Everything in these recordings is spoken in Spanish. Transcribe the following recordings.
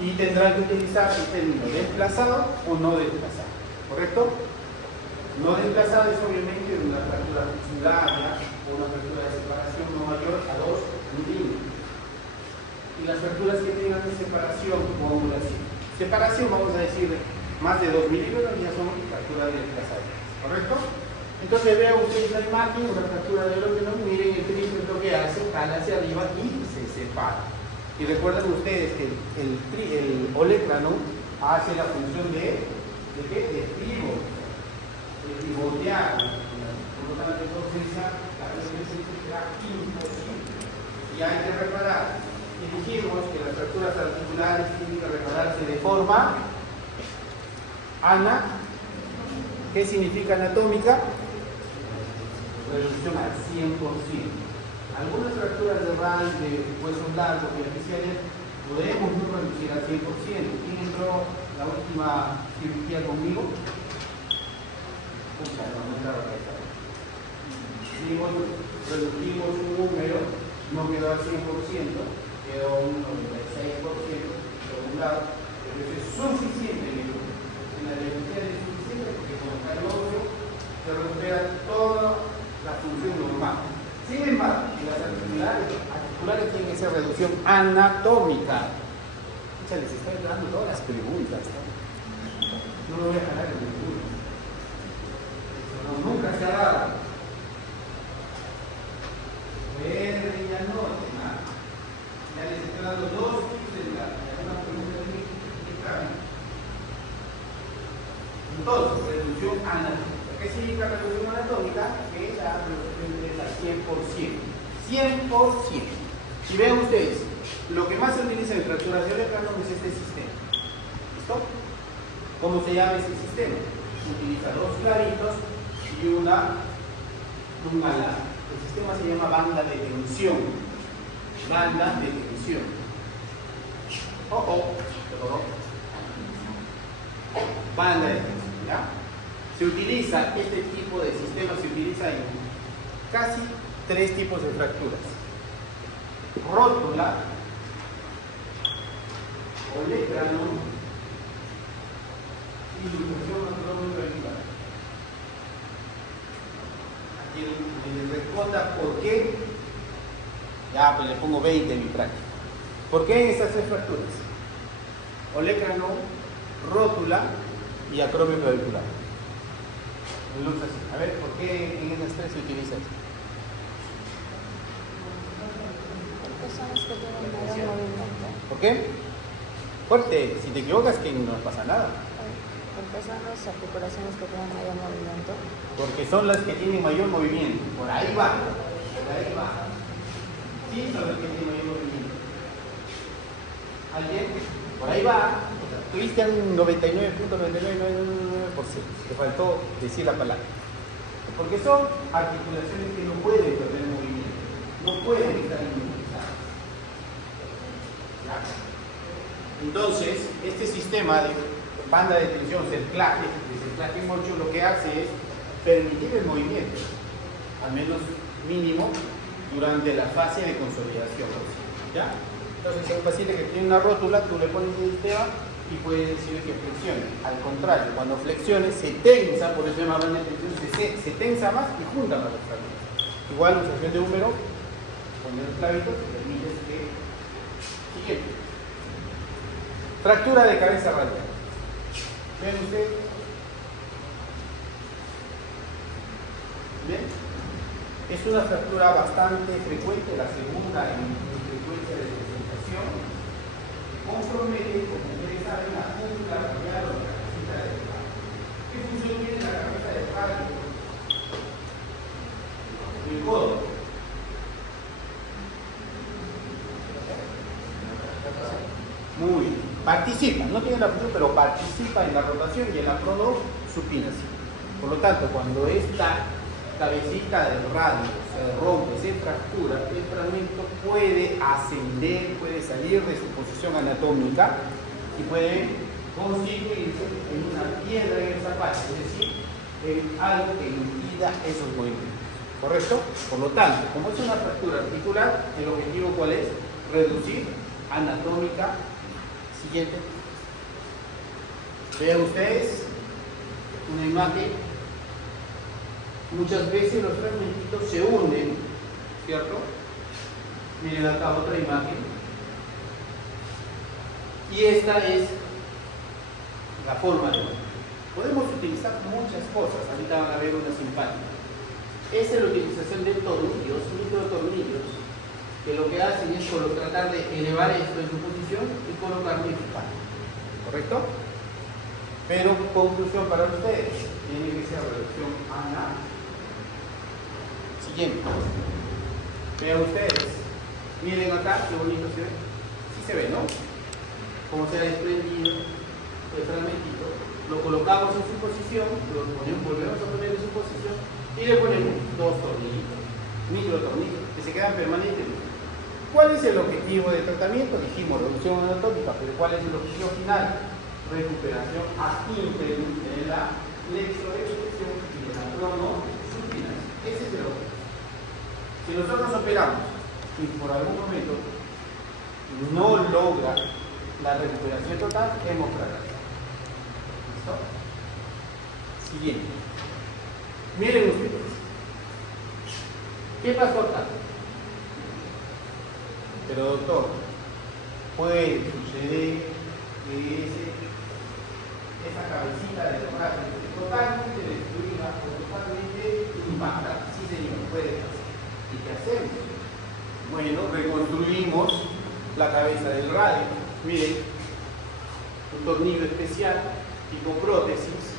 y tendrán que utilizar el término desplazado o no desplazado, ¿correcto? No desplazado es obviamente una fractura fusularia o una fractura de separación no mayor a 2 milímetros. Y las fracturas que tengan de separación o angulación. Separación, vamos a decir, más de 2 milímetros ya son fracturas desplazadas, ¿correcto? Entonces vean ustedes la imagen, una fractura del órgano, miren el trímetro que hace, jala hacia arriba y se separa. Y recuerden ustedes que el olecrano hace la función de ¿qué? De pivot, de pivotear. Por lo tanto, entonces la resistencia será imposible. Y hay que reparar. Y dijimos que las fracturas articulares tienen que repararse de forma ¿qué significa anatómica? Reducción al 100%. Algunas fracturas de radio, de huesos largos y artificiales podemos no reducir al 100%. ¿Quién entró la última cirugía conmigo? Reducimos un número, no quedó al 100%, quedó un 96% por un lado, pero eso es suficiente. En la reducción es suficiente porque con el óseo se recupera toda la función normal. Sin embargo, las articulares tienen que ser reducción anatómica. Les estoy dando todas las preguntas. No me voy a jalar en ninguna. No, nunca se ha dado. Verde y anote, nada. Ya les estoy dando dos tips de una pregunta de examen. Entonces, reducción anatómica. ¿Qué significa reducción anatómica? Que la reducción es al 100%. 100%. Si ven ustedes, lo que más se utiliza en fracturas de órgano es este sistema. ¿Listo? ¿Cómo se llama ese sistema? Se utiliza dos claritos y una ala. El sistema se llama banda de tensión. Banda de tensión. Banda de tensión, ¿ya? Se utiliza este tipo de sistema, se utiliza en casi 3 tipos de fracturas: rótula, olecrano y luxación acromioclavicular. Aquí me responda por qué. Ya, pues le pongo 20 en mi práctica. ¿Por qué en estas 3 fracturas? Olecrano, rótula y acromioclavicular. A ver, ¿por qué en esas 3 se utiliza esto? Porque son los que tienen mayor movimiento. ¿Por qué? Fuerte, si te equivocas que no pasa nada. Porque son las articulaciones que tienen mayor movimiento. Porque son las que tienen mayor movimiento. Por ahí va. Por ahí va. Sí, son las que tienen mayor movimiento. ¿Alguien? Por ahí va. Tuviste un 99.9999%. Te faltó decir la palabra. Porque son articulaciones que no pueden perder movimiento. No pueden estar inmovilizadas. Entonces, este sistema de banda de tensión, cerclaje, mocho, lo que hace es permitir el movimiento, al menos mínimo, durante la fase de consolidación. ¿Ya? Entonces, a un paciente que tiene una rótula, tú le pones el sistema y puede decir que flexione. Al contrario, cuando flexione se tensa, por eso se llama banda de tensión, se tensa más y junta más los clavitos. Igual, luxación de húmero, poner los clavitos, permite que... Siguiente. Fractura de cabeza radial. ¿Ven ustedes? ¿Ven? Es una fractura bastante frecuente, la segunda en frecuencia de presentación. Compromete, como ustedes saben, la fíbula radial o la cabecita de palo. ¿Qué función tiene la cabeza de palo? El codo. Muy bien. Participa, no tiene la función, pero participa en la rotación y en la cronosupinación. Por lo tanto, cuando esta cabecita del radio se rompe, se fractura, el fragmento puede ascender, puede salir de su posición anatómica y puede constituirse en una piedra en el zapato, es decir, en algo que impida esos movimientos. ¿Correcto? Por lo tanto, como es una fractura articular, el objetivo ¿cuál es? Reducir anatómica Siguiente. Vean ustedes una imagen. Muchas veces los fragmentitos se unen, ¿cierto? Miren acá otra imagen. Y esta es la forma de unir. Podemos utilizar muchas cosas. Ahorita van a ver una simpática. Esta es la utilización de tornillos, microtornillos, que lo que hacen es tratar de elevar esto en su posición y colocarlo en su parte. ¿Correcto? Pero conclusión para ustedes, tiene que ser reducción anal. Siguiente. Vean ustedes. Miren acá, qué bonito se ve. Sí se ve, ¿no? Como se ha desprendido el fragmentito. Lo colocamos en su posición, lo ponemos, volvemos a poner en su posición y le ponemos dos tornillitos, microtornillos, que se quedan permanentemente. ¿Cuál es el objetivo del tratamiento? Dijimos reducción anatómica, pero ¿cuál es el objetivo final? Recuperación ad interim de la flexorextensión y de la cronosupinación. Ese es el objetivo. Si nosotros operamos y por algún momento no logra la recuperación total, hemos fracasado. ¿Listo? Siguiente. Miren ustedes. ¿Qué pasó acá? Pero doctor, puede suceder que esa cabecita de la raza esté totalmente destruida o totalmente impactada. Sí, señor, puede pasar. ¿Y qué hacemos? Bueno, reconstruimos la cabeza del radio. Miren, un tornillo especial, tipo prótesis,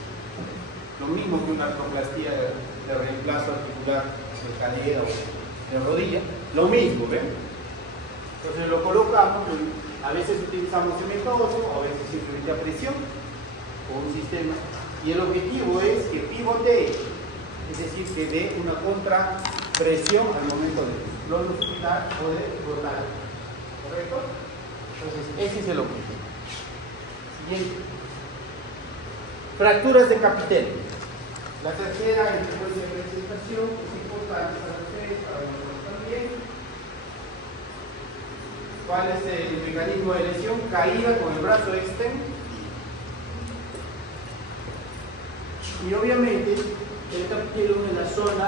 lo mismo que una artroplastía de reemplazo articular de cadera o de rodilla, lo mismo, ¿ven? Entonces lo colocamos, a veces utilizamos cementoso, a veces simplemente a presión o un sistema, y el objetivo es que pivotee, es decir, que dé una contrapresión al momento de longitudinal o de rotar. ¿Correcto? Entonces, ese es el objetivo. Siguiente. Fracturas de capitel. La tercera en frecuencia de presentación es importante para ustedes, para nosotros también. ¿Cuál es el mecanismo de lesión? Caída con el brazo externo. Y obviamente el capitel es la zona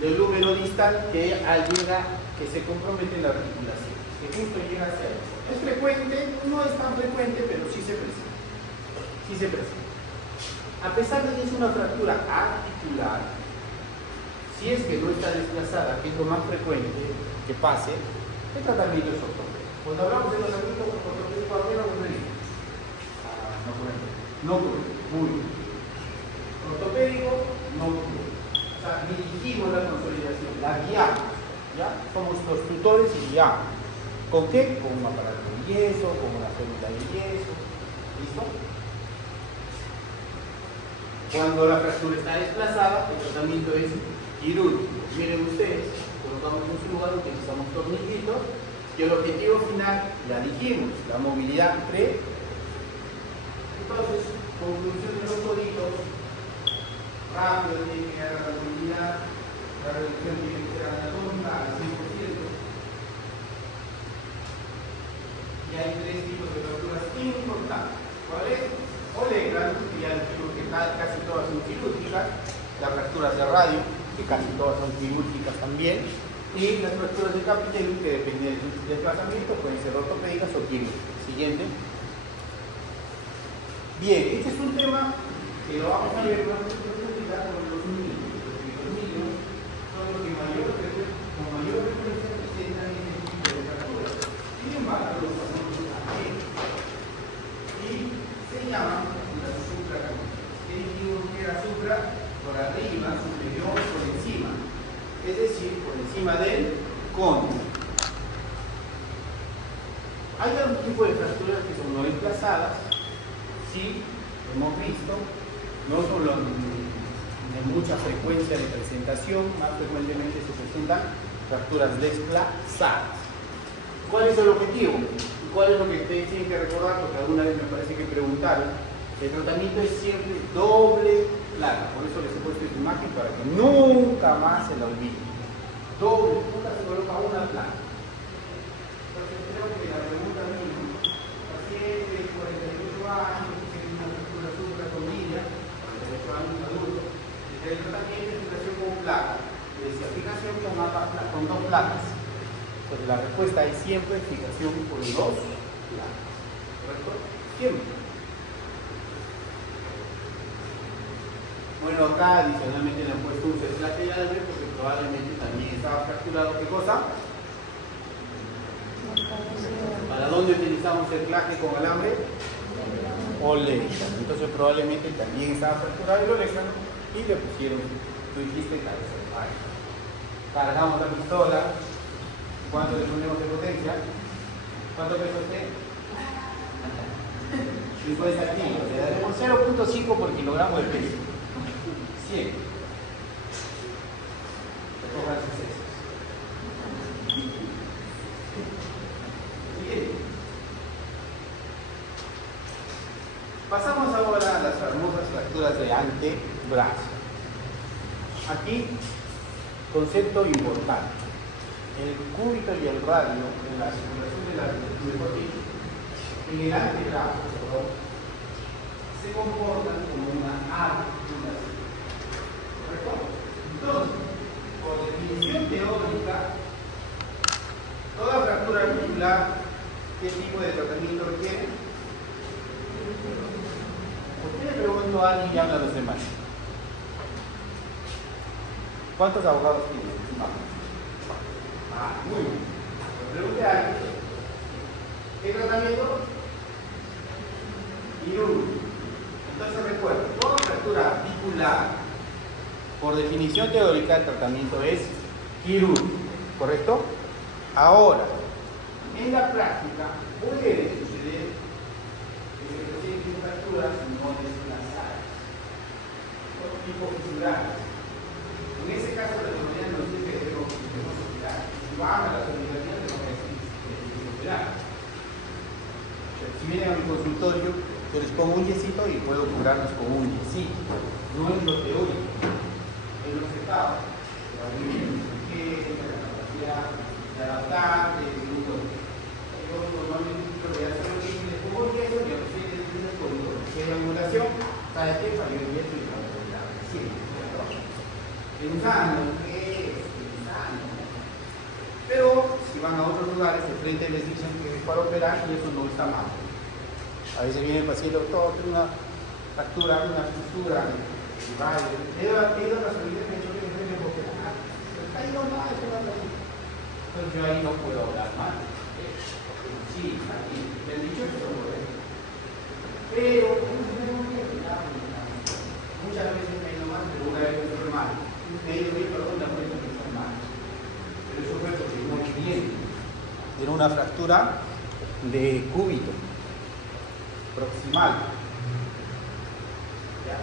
del lúmero distal que se compromete en la articulación, que justo llega hacia ahí. ¿Es frecuente? No es tan frecuente, pero sí se presenta. Sí se presenta. A pesar de que es una fractura articular, si es que no está desplazada, que es lo más frecuente que pase, el tratamiento es ortopédico. Cuando hablamos de tratamiento ortopédico, ¿a qué nos referimos? No ocurre. Muy bien. Ortopédico, no ocurre. O sea, dirigimos la consolidación, la guiamos. ¿Ya? Somos los tutores y guiamos. ¿Con qué? Con un aparato de yeso, con una férula de yeso. ¿Listo? Cuando la fractura está desplazada, el tratamiento es quirúrgico. Miren ustedes, colocamos en su lugar, utilizamos tornillitos y el objetivo final, ya dijimos, la movilidad pre. Entonces, conclusión de los coditos, rápido tiene que dar la movilidad, la reducción tiene que ser anatómica al 100%. Y hay tres tipos de fracturas importantes. ¿Cuáles? Olecran, que ya dijimos que casi todas son quirúrgicas, las fracturas de radio, que casi todas son quirúrgicas también, y las fracturas de capitel, que dependen del desplazamiento, pueden ser ortopédicas o quirúrgicas. Siguiente. Bien, este es un tema que lo vamos a ver más en profundidad con los niños, porque los niños son los que con mayor frecuencia presentan este tipo de fracturas. Sin embargo, los adultos también. Y se llaman las supracapitales. ¿Qué dijimos que era supra? Por arriba, superior, por encima. Es decir, por encima del cóndilo. Hay algún tipo de fracturas que son no desplazadas. Sí, hemos visto, no son de mucha frecuencia de presentación, más frecuentemente se presentan fracturas desplazadas. ¿Cuál es el objetivo? ¿Cuál es lo que ustedes tienen que recordar? Porque alguna vez me parece que preguntaron. El tratamiento es siempre doble placa, por eso les he puesto esta imagen para que nunca más se la olviden. Doble, nunca se coloca una placa. Entonces creo que la pregunta mía, así es. años, tiene una fractura supracondiliar, a los 8 años adulto, el tratamiento es fijación con placa, decía fijación con 2 placas. Pues la respuesta es siempre fijación con 2 placas, ¿correcto? Siempre. Bueno, acá adicionalmente le han puesto un cerclage de alambre porque probablemente también estaba fracturado. ¿Qué cosa? ¿Para dónde utilizamos cerclage con alambre? Olecranon. Entonces probablemente también estaba fracturado el olecranon y le pusieron, tú dijiste, calcio. Cargamos la pistola. ¿Cuánto le ponemos de potencia? ¿Cuánto peso usted? 50 kilos. Le daremos 0.5 por kilogramo de peso. 100. Recojan sus heces. Bien. Pasamos ahora a las famosas fracturas de antebrazo. Aquí, concepto importante. El cúbito y el radio en la circulación de la deportiva, en el antebrazo, se comportan como una articulación. ¿Correcto? Entonces, por definición teórica, toda fractura articular, ¿qué tipo de tratamiento requiere? ¿Por qué le pregunto a alguien y habla a los demás? ¿Cuántos abogados tienen? Muy bien. Pregunte a alguien. ¿Qué tratamiento? Quirúrgico. Entonces recuerda, toda fractura articular, por definición teórica, el tratamiento es quirúrgico. ¿Correcto? Ahora, en la práctica puede suceder que se presenten fracturas no desplazadas, tipo fisuradas. En ese caso, la economía nos dice que debemos operar. Si baja la solidaridad, tenemos que operar. Si vienen a mi consultorio, yo les pongo un yesito y puedo curarlos con un yesito. No es lo teórico, es lo que estaba. La capacidad de adaptar, de yo normalmente lo que hacer es que les pongo el yeso y a los 7 días con triangulación, ¿sabes qué? Falló el yeso y la velocidad. Pensando, pero si van a otros lugares, de frente les dicen que es para operar y eso no está mal. A veces viene el paciente, doctor, tiene una fractura, una fisura, le da la salida que yo tengo que operar. Pero está ahí normal, entonces yo ahí no puedo hablar mal. Sí, aquí, me han dicho que no puedo. Pero, muchas veces me ha ido mal, pero una vez me fue mal. Me ha ido bien, perdón, la cuenta que fue mal. Pero eso fue porque no bien. Era una fractura de cúbito proximal. ¿Ya?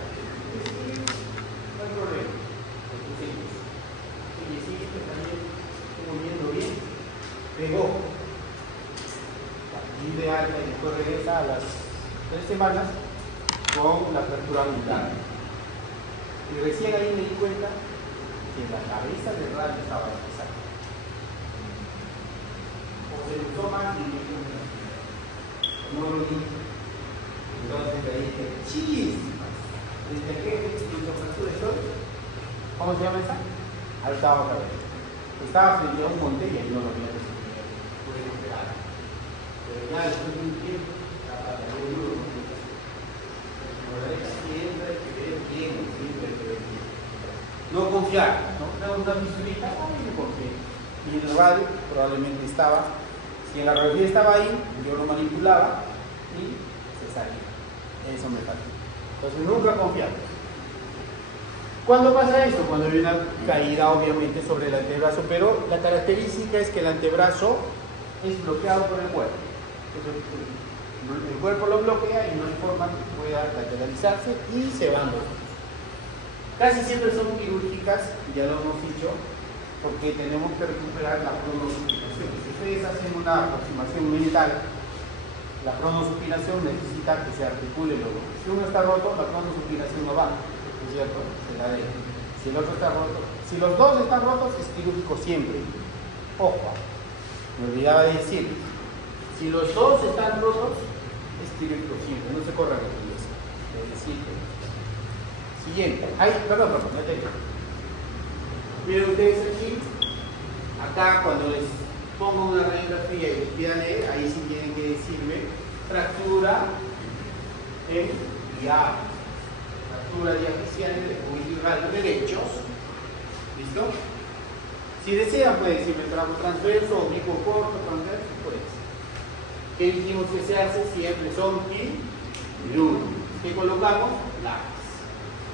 No hay problema. Oye, sí, esto también estuvo viendo bien. Pegó. Y de alta y después regresa a las 3 semanas con la fractura angular. Y recién ahí me di cuenta que la cabeza del radio estaba empezando. O se usó más y no lo vi. Entonces ahí dije, chispas. ¿Desde qué fractura estoy? ¿Cómo se llama esa? Alzaba cabeza. Estaba frente a un monte y ahí no lo había recibido. Pude esperar. Pero ya después de un tiempo, la pata de duro. Siempre hay que ver bien, siempre hay que ver bien. No confiar, ¿no? Una fisurita, no confié. Y en el radio probablemente estaba, si en la radiografía estaba ahí, yo lo manipulaba y se salía. Eso me falta. Entonces nunca confiamos. ¿Cuándo pasa esto? Cuando hay una caída obviamente sobre el antebrazo, pero la característica es que el antebrazo es bloqueado por el cuerpo. Entonces, el cuerpo lo bloquea y no hay forma que pueda lateralizarse y se van los dos. Casi siempre son quirúrgicas, ya lo hemos dicho, porque tenemos que recuperar la cronosupinación. Si ustedes hacen una aproximación mental, la cronosupinación necesita que se articule los dos. Si uno está roto, la cronosupinación no va, ¿no es cierto? Se la deja. Si el otro está roto, si los dos están rotos, es quirúrgico siempre. Ojo, me olvidaba de decir, si los dos están rotos, es quirúrgico siempre, no se Siguiente. Ahí, perdón, no te digo. Miren ustedes aquí, acá cuando les pongo una radiografía y les pidan leer, ahí sí tienen que decirme fractura en diáfasis. Fractura diafisial de cubillo radio derechos. ¿Listo? Si desean pueden decirme tramo transverso, oblicuo corto, transverso, puede ser. ¿Qué dijimos que se hace? Siempre son quirúrgicos. ¿Qué colocamos? Placas.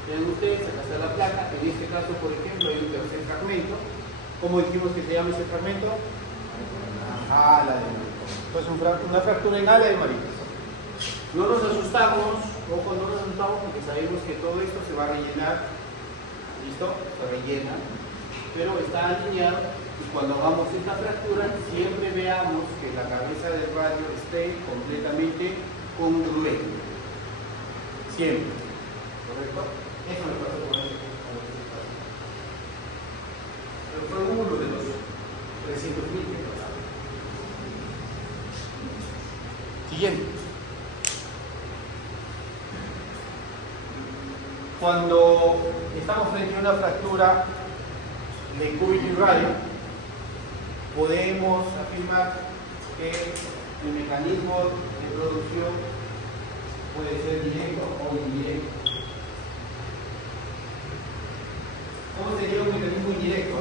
Vean ustedes, acá está la placa. En este caso, por ejemplo, hay un tercer fragmento. ¿Cómo dijimos que se llama ese fragmento? Ala de mariposa. Entonces, una fractura en ala de mariposa. No nos asustamos, ojo, no nos asustamos porque sabemos que todo esto se va a rellenar. ¿Listo? Se rellena. Pero está alineado y cuando hagamos esta fractura siempre veamos que la cabeza del radio esté completamente congruente. Siempre. ¿Correcto? Eso me pasó con este. Pero fue uno de los 300.000 que pasaron. Siguiente. Cuando estamos frente a una fractura de cúbito y radio, podemos afirmar que el mecanismo de producción puede ser directo o indirecto. ¿Cómo sería un mecanismo indirecto?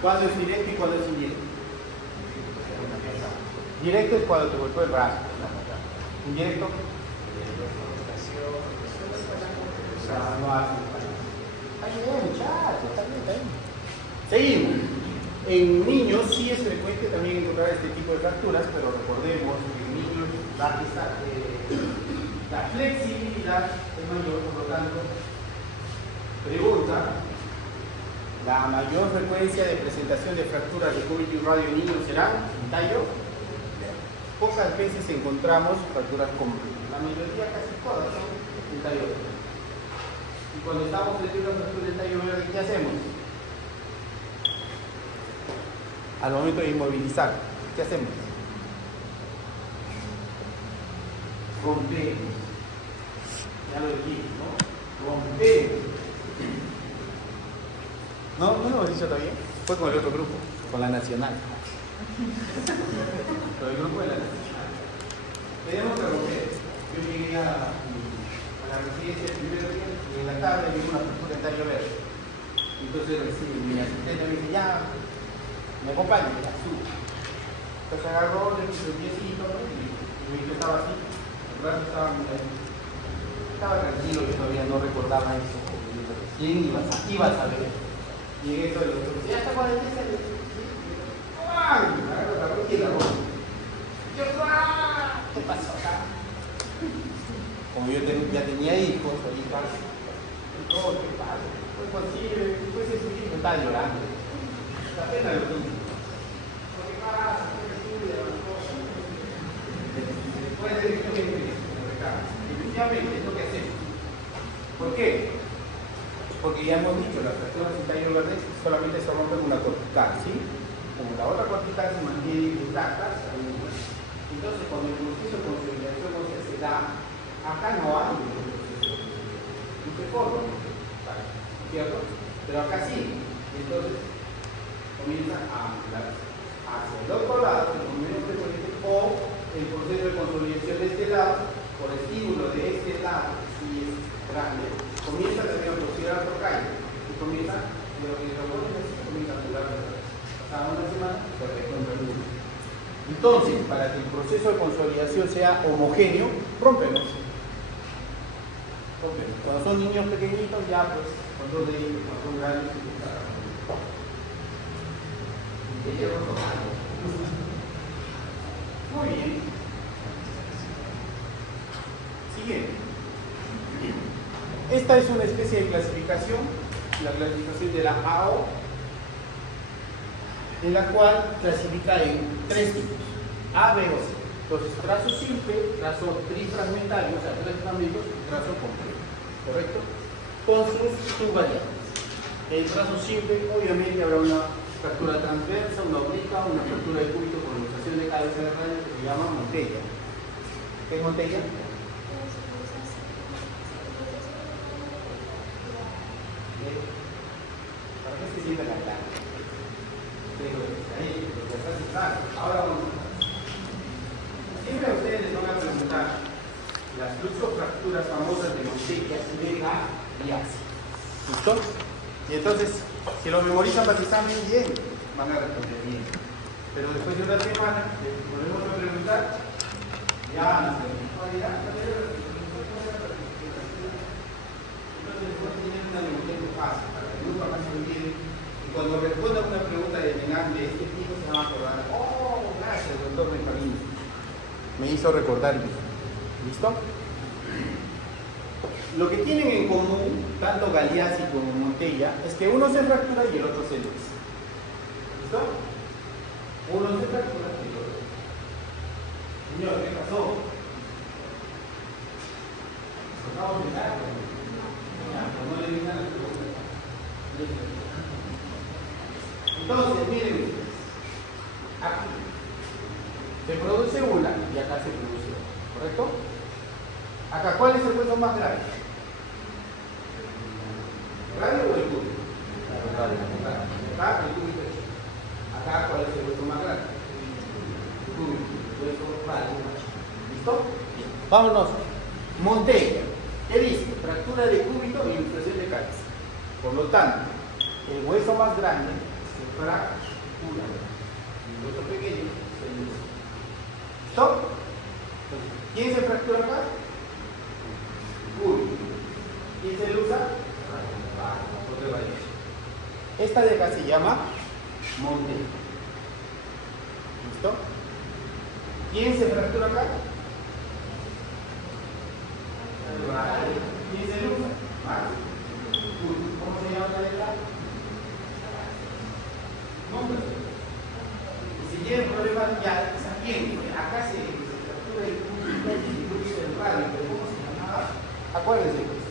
¿Cuándo es directo y cuándo es indirecto? Directo es cuando te golpeó el brazo. Indirecto. No hace falta. Está bien, muchachos, está bien. Seguimos. En niños sí es frecuente también encontrar este tipo de fracturas, pero recordemos que en niños la flexibilidad es mayor, por lo tanto, pregunta, ¿la mayor frecuencia de presentación de fracturas de cúbito y radio en niños será en tallo? Pocas veces encontramos fracturas completas, la mayoría, casi todas, son en tallo. Y cuando estamos frente a una fractura en tallo verde, ¿qué hacemos? Al momento de inmovilizar, ¿qué hacemos? Rompemos. Ya lo dijimos, ¿no? Rompemos. ¿No lo hemos dicho todavía? Fue con el otro grupo, con la nacional. Con el grupo de la nacional. Tenemos que romper. Yo llegué a la residencia el primer día y en la tarde vi una fractura en tallo verde. Entonces mi asistente me dice, ya, me acompaña, ya, sube. Entonces agarró, le puso el piecito, ¿no? Y yo estaba así, el brazo estaba tranquilo, yo todavía no recordaba eso. ¿Quién iba a saber? Y en eso el doctor dice, ya está con el piecito. ¡Ay! Me agarró la ropa y la ropa. Yo, ¿qué pasó acá? Como yo ya tenía hijos o hijas, todo, ¿qué pasa? Pues posible, después de su hijo estaba llorando. La pena de los niños. ¿Qué pasa? Después de esto que definitivamente es lo que hacemos. ¿Por qué? Porque ya hemos dicho, las fracturas en tallo verde solamente se rompen una cortical, ¿sí? Como la otra cortical se mantiene intacta, entonces cuando el proceso de consolidación no se da, acá no hay un proceso, no se forma, ¿cierto? Pero acá sí, entonces comienza a ampliarse hacia el otro lado, con menos frecuente, o el proceso de consolidación de este lado, por estímulo de este lado, si es grande, comienza también a producir otro callo, y comienza, de lo que se propone, comienza a durar pasada una semana, se recuenta el uno. Entonces, para que el proceso de consolidación sea homogéneo, rompemos. Cuando son niños pequeñitos, ya pues, con 2 deditos, cuando son grandes, muy bien. Siguiente. Esta es una especie de clasificación, la clasificación de la AO, en la cual clasifica en 3 tipos, A, B o C. Entonces, trazo simple, trazo trifragmentario, o sea, 3 fragmentos, y trazo completo, ¿correcto? Con sus subvariantes. El trazo simple, obviamente, habrá una fractura transversa, una obliqua, una fractura de cúbito con los porción de cabeza de radio que se llama Montella. ¿Qué es Montella? ¿Para qué se sientan acá? Ahora vamos a ver. Siempre a ustedes les van a preguntar las fluxofracturas famosas de Montella de Galeazzi. ¿Listo? Y entonces, si lo memorizan para el examen, bien, van a responder bien. Pero después de una semana, les volvemos a preguntar, ya no sé. Entonces, después tienen una memoria fácil para que nunca más se olviden. Y cuando respondan una pregunta de Menan de este tipo, se van a acordar. Oh, gracias, doctor Benjamín. Me hizo recordar bien. ¿Listo? Lo que tienen en común, tanto Galeazzi como Montella, es que uno se fractura y el otro se luce. ¿Listo? Uno se fractura y el otro. Señor, ¿qué pasó? Acabamos de dar. No le digan las preguntas. Entonces, miren ustedes. Aquí se produce una y acá se produce otra. ¿Correcto? Acá, ¿cuál es el hueso más grande? ¿El radio o el cúbito? Acá, el cúbito. Acá, ¿cuál es el hueso más grande? El cúbito. El hueso radio. ¿Listo? Vámonos. Montella. ¿Qué dice? Fractura de cúbito y inflexión de cabeza. Por lo tanto, el hueso más grande se fractura. Y el hueso pequeño se luce. ¿Listo? ¿Quién se fractura acá? ¿Quién se usa? Esta de acá se llama Montella. ¿Listo? ¿Quién se fractura acá? ¿Quién se usa? ¿Cómo se llama la de acá? Y si tienen problemas ya, ¿quién? Acá se fractura el radio, pero ¿cómo se llamaba? Acuérdense, pues,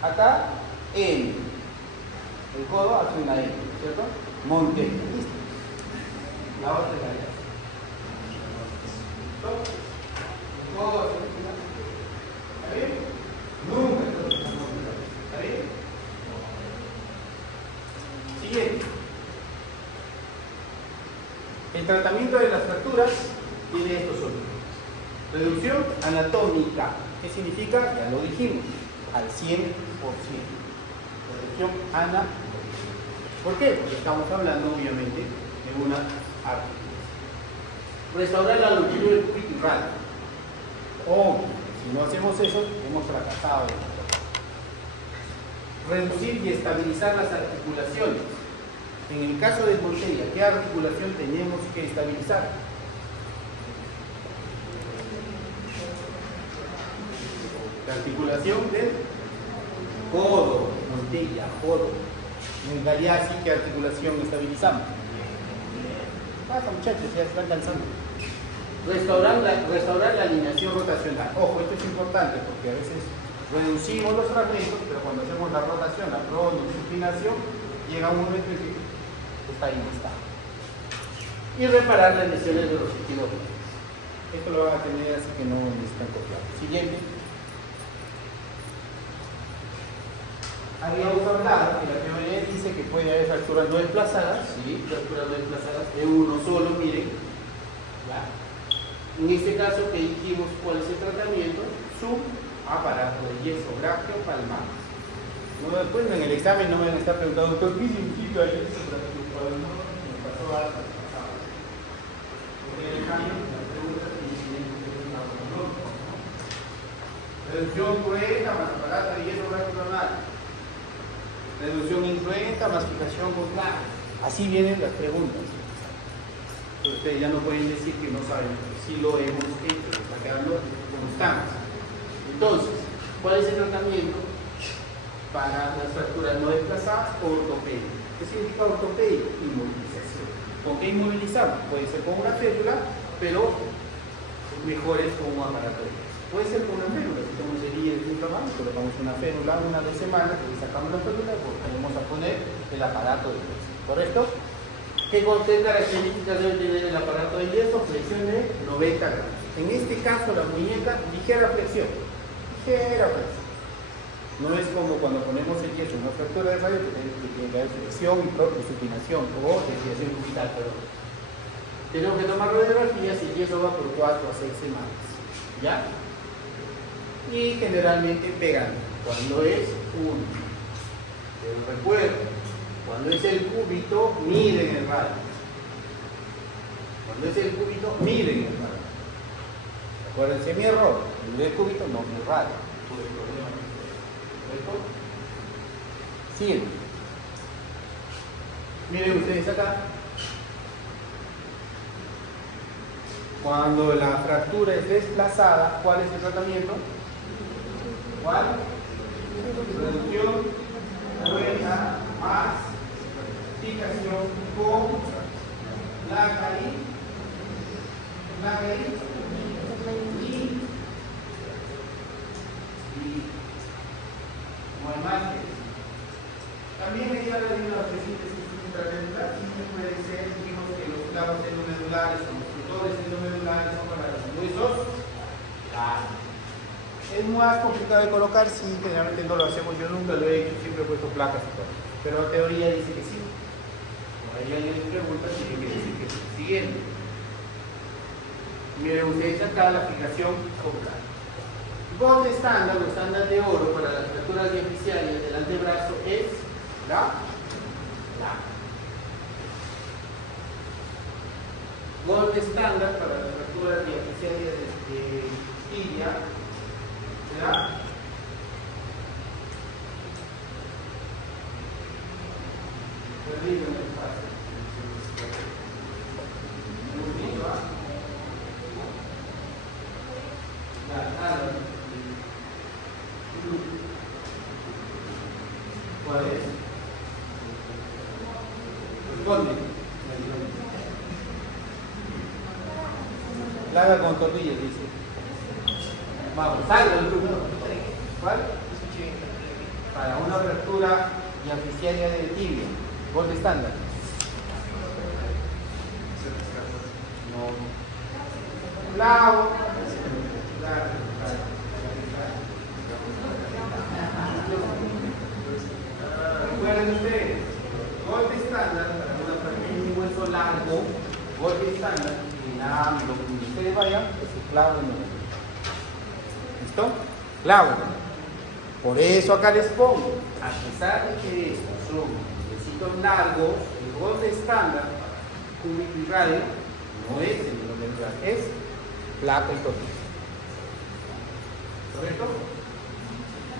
acá N, el codo hace una N, ¿cierto? Montella, listo. La otra es Galeazzi. ¿Listo? El codo hace una N. ¿Está bien? Nunca ¿está bien? Siguiente. El tratamiento de las fracturas tiene estos sonidos. Reducción anatómica. ¿Qué significa? Ya lo dijimos, al 100%. Reducción anatómica. ¿Por qué? Porque estamos hablando, obviamente, de una articulación. Restaurar la longitud del cúbito y radio. Si no hacemos eso, hemos fracasado. Reducir y estabilizar las articulaciones. En el caso de Montella, ¿qué articulación tenemos que estabilizar? La articulación del codo, Montella, codo. En Galeazzi, ¿qué articulación estabilizamos? Pasa, muchachos, ya están cansando. Restaurar la alineación rotacional. Ojo, esto es importante porque a veces reducimos los fragmentos, pero cuando hacemos la rotación, la pronosupinación, llega un momento en que está inestable. Y reparar las lesiones de los tejidos. Esto lo van a tener, así que no necesitan copiar. Siguiente. Habíamos hablado que la teoría dice que puede haber fracturas no desplazadas, ¿sí? Fracturas no desplazadas de uno solo, miren. ¿Ya? En este caso, que dijimos cuál es el tratamiento, su aparato de yeso braquio palmar. No, después en el examen no me van a estar preguntando, ¿qué significa yeso braquio palmar? Me pasó algo pasado. Porque en el examen las preguntas tienen que ser una cronológica, ¿no? Reducción cruenta más aparato de yeso braquio palmar. Reducción incruenta más fijación concal. Así vienen las preguntas. Entonces ustedes ya no pueden decir que no saben, si lo hemos hecho, está quedando como estamos. Entonces, ¿cuál es el tratamiento para las fracturas no desplazadas? Ortopedia. ¿Qué significa ortopedia? Inmovilización. ¿Con qué inmovilizamos? Puede ser con una férula, pero mejor es con un aparato de yeso. Puede ser con una férula, si tenemos heridas de inflamación, colocamos una férula una vez semana, y sacamos la férula y volvemos a poner el aparato de yeso. ¿Correcto? ¿Qué características debe tener el aparato de yeso? Flexión de 90 grados. En este caso, la muñeca, ligera flexión. Ligera flexión. No es como cuando ponemos el yeso en una fractura de radio que tiene que haber flexión y supinación o desviación cubital, perdón. Tenemos que tomar radiografías y el yeso va por 4 a 6 semanas. ¿Ya? Y generalmente pegan cuando es uno. Pero recuerden, cuando es el cúbito, miden el radio. Cuando es el cúbito, miden el radio. Acuérdense mi error. Cuando es el cúbito, no mi radio. ¿Correcto? Siguen. Miren ustedes acá. Cuando la fractura es desplazada, ¿cuál es el tratamiento? ¿Cuál? Reducción, vuelta, más, fijación con placa y como hay más que también me habla de una síntesis intracelular. Puede ser, dijimos que los clavos endomedulares o los tutores endomedulares son para los huesos. Es más complicado de colocar, sí, generalmente no lo hacemos, yo nunca lo he hecho, siempre he puesto placas y todo. Pero la teoría dice que sí. Por ahí alguien les pregunta si tiene que decir que sí. Siguiente. Miren ustedes acá la fijación con placa. Gold estándar o estándar de oro para las fracturas diapiciarias del antebrazo es la gold estándar para las fracturas diapiciarias de tibia será perdido en el espacio. ¿Cuál es? Responde. Plaga con tortillas, dice. Vamos, salga el grupo. ¿Cuál? Para una fractura diapiciaria de tibia. Gold estándar. No. Clavo. Recuerden ustedes, golpe estándar para una fractura de un hueso largo, golpe estándar, lo que ustedes vayan, es el clavo en el. ¿Listo? Clavo. Por eso acá les pongo, a pesar de que estos son huesitos largos, el golpe estándar, cúbico y radio, no es el endomedular, es placa y tortillas. ¿Correcto?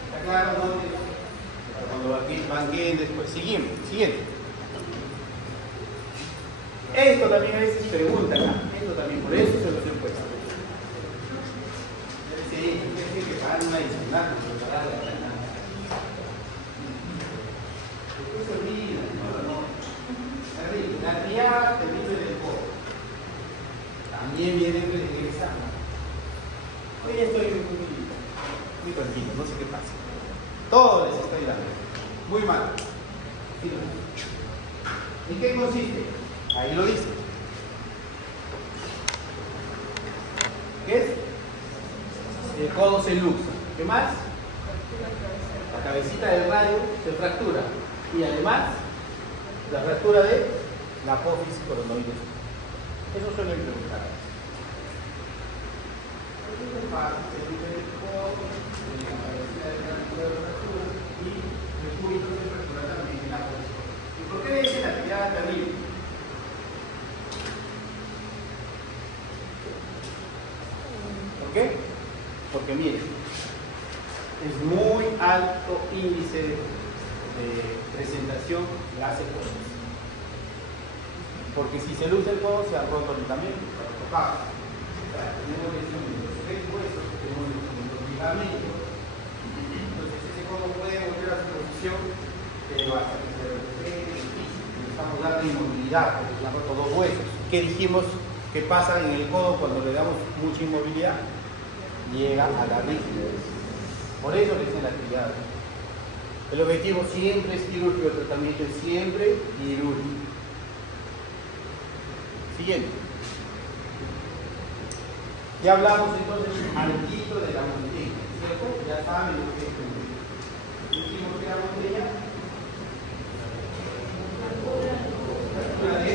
¿Está claro? Cuando van bien después. Siguiente. Esto también a veces preguntan. Esto también, por eso se los he puesto. Sí, que van una disciplina. ¿Por qué se olvida? No. La triada termina en el codo. También viene el examen. Hoy estoy muy tranquilo, no sé qué pasa. Todo les estoy dando. Muy mal. ¿En qué consiste? Ahí lo dice. ¿Qué es? El codo se luxa. ¿Qué más? La cabecita del radio se fractura. Y además, la fractura de la apófisis coronoidea. Eso suele preguntar. Y el cúbito se fractura también en la apófisis. ¿Y por qué le dicen la tirada terrible? ¿Por qué? Porque miren, es muy alto índice de presentación de asecosis. Porque si se luce el codo, se ha roto el ligamento. Tenemos los tres huesos, tenemos los ligamentos. Entonces ese codo puede volver a su posición, pero hasta que se recupere el físico. Necesitamos darle inmovilidad, porque se han roto dos huesos. ¿Qué dijimos que pasa en el codo cuando le damos mucha inmovilidad? Llega a la rigidez. Por eso le dicen la triada. El objetivo siempre es quirúrgico, el tratamiento es siempre quirúrgico. Siguiente. Ya hablamos entonces alquito de la botella, ¿cierto? Ya saben lo que es dijimos que la botella. Altura de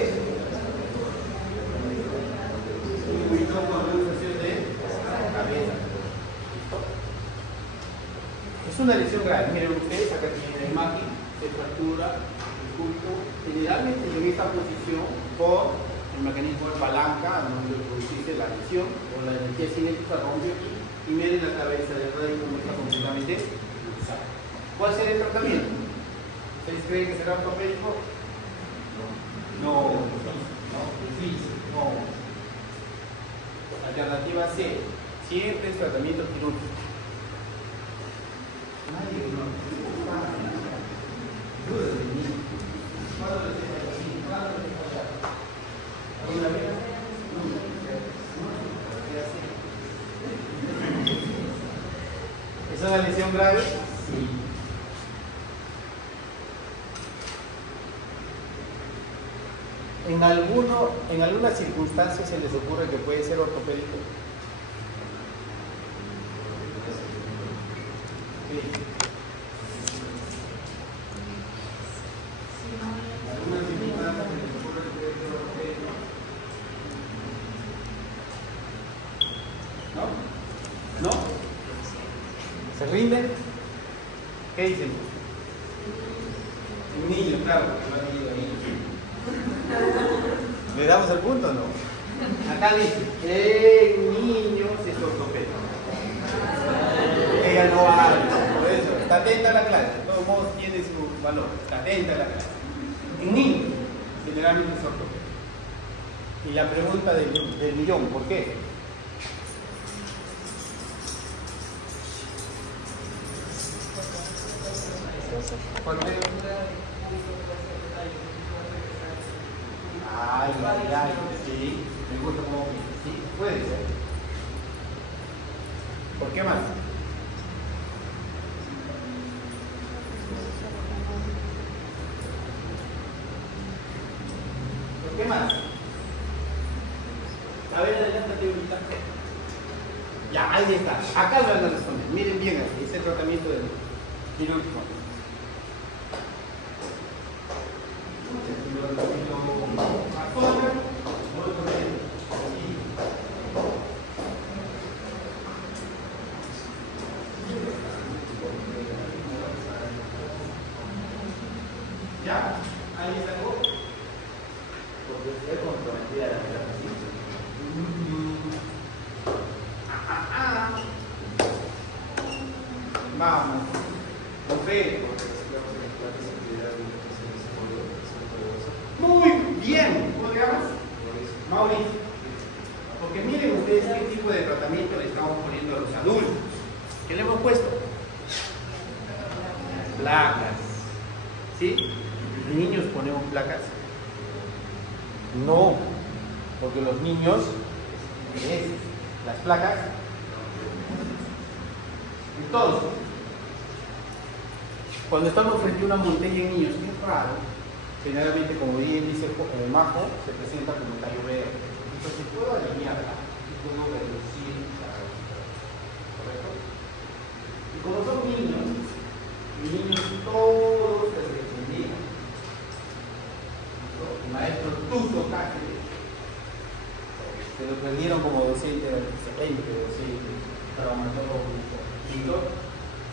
distribución con reducción de cabeza. ¿Listo? Es una lesión grave. Miren ustedes, acá tienen la imagen, se fractura el culto. Generalmente en esta posición por el mecanismo de palanca, donde producirse la lesión o la energía cinética rompe aquí y miren la cabeza del radio como está completamente luxada. ¿Cuál será el tratamiento? ¿Ustedes creen que será ortopédico? No. Difícil. No. Alternativa C. Siempre es tratamiento quirúrgico. Nadie no. Duda de mí. ¿Cuándo les deja así? ¿Cuándo les deja allá? ¿Alguna vez? ¿Es una lesión grave? Sí. En algunas circunstancias se les ocurre que puede ser ortopédico. Sí. Algunas circunstancias se les ocurre que puede ser ortopédico. ¿No? ¿No? ¿Se rinden? ¿Qué dicen? Un niño, claro, que lo han ido ahí. ¿Le damos el punto o no? Acá dice, niños es ortopédico. Ella no habla, por eso, está atenta a la clase. De todos modos tiene su valor, está atenta a la clase. En niños, generalmente es ortopédico. Y la pregunta del millón, ¿por qué? ¿Por qué? Ay, sí, me gusta como sí, puede ser. ¿Por qué más? ¿Por qué más? A ver, adelántate ahorita. Ya, ahí está. Acá lo van a responder. Miren bien aquí, ese tratamiento del quirúrgico. ¿Ya? ¿Ahí sacó? Porque se ve comprometida la relación. Vamos. Perfecto. Muy bien. ¿Cómo le llamas? Mauricio. Porque miren ustedes qué tipo de tratamiento le estamos poniendo a los adultos. ¿Qué le hemos puesto? Placas. ¿Sí? ¿Los niños ponemos placas? No. Porque los niños, las placas. Entonces, cuando estamos frente a una montaña en niños, que es raro, generalmente, como bien dice Majo, se presenta como tallo verde. Entonces, puedo alinearla y puedo reducir la velocidad. ¿Correcto? Y como son niños, los niños todos se defendían. El maestro Tuto Cáceres se lo prendieron como docente del excelente docente, traumatólogo.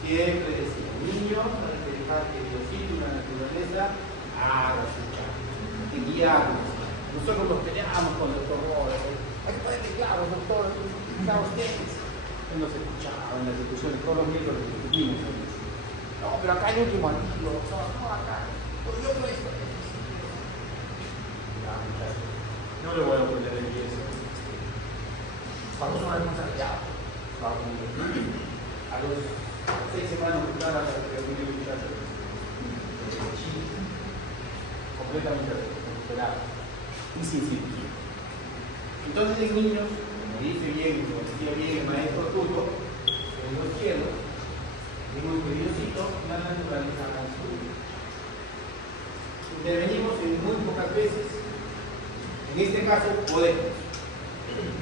Siempre decía, niños, hay que dejar que Diosito y la naturaleza haga su chamba, que guiarnos. Nosotros nos peleamos con el doctor Rodas, hay que ponerle clavos, doctor, clavos tienes. Él nos escuchaba en las discusiones, todos los miércoles discutimos. No, pero acá hay último artículo, doctor, no acá, porque yo creo esto. No le voy a poner el yeso. Vamos a una responsabilidad. A los 6 semanas que estaba la muchacho completamente recuperado y sin cirugía. Entonces en niños, como dice bien, como decía bien el maestro Tuto, en los cielos, digo que Diosito, la naturaleza haga su vida. Intervenimos en muy pocas veces, En este caso podemos.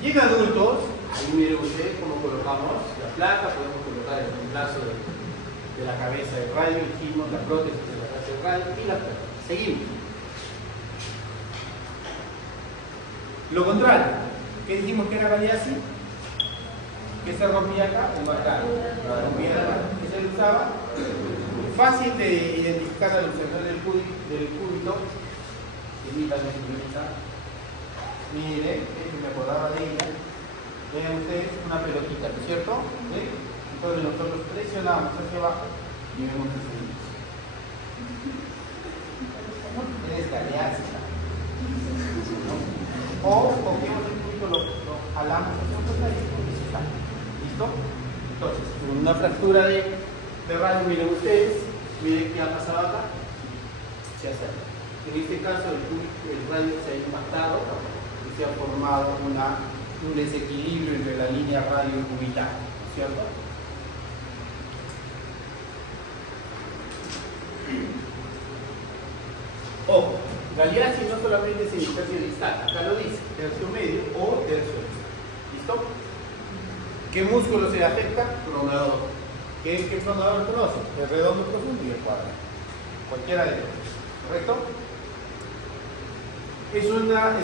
Y en adultos, ahí miren ustedes cómo colocamos la placa, podemos colocar el reemplazo de la cabeza del radio, dijimos la prótesis de la cabeza del radio y la placa. Seguimos. Lo contrario, ¿qué dijimos que era Galeazzi? ¿Qué se rompía acá? El bacán. La rompía acá. ¿Qué se usaba? Fácil de identificar al observador del cúbito. Miren, me acordaba de ella. Vean ustedes una pelotita, ¿no es cierto? ¿Sí? Entonces nosotros presionamos hacia abajo y vemos que subimos. Es Galeazzi. O cogemos el cúbito, lo jalamos hacia un costado y se sale. ¿Listo? Entonces, con una fractura de radio, miren ustedes, miren qué ha pasado acá. Se hace. En este caso, el radio se ha impactado y se ha formado un desequilibrio entre la línea radio y cubital, ¿cierto? Ojo, Galeazzi no solamente es en tercio distal, acá lo dice, tercio medio o tercio distal. ¿Listo? ¿Qué músculo se afecta? Pronador. ¿Qué pronador conoce? El redondo profundo y el cuadrado. Cualquiera de ellos. ¿Correcto? Es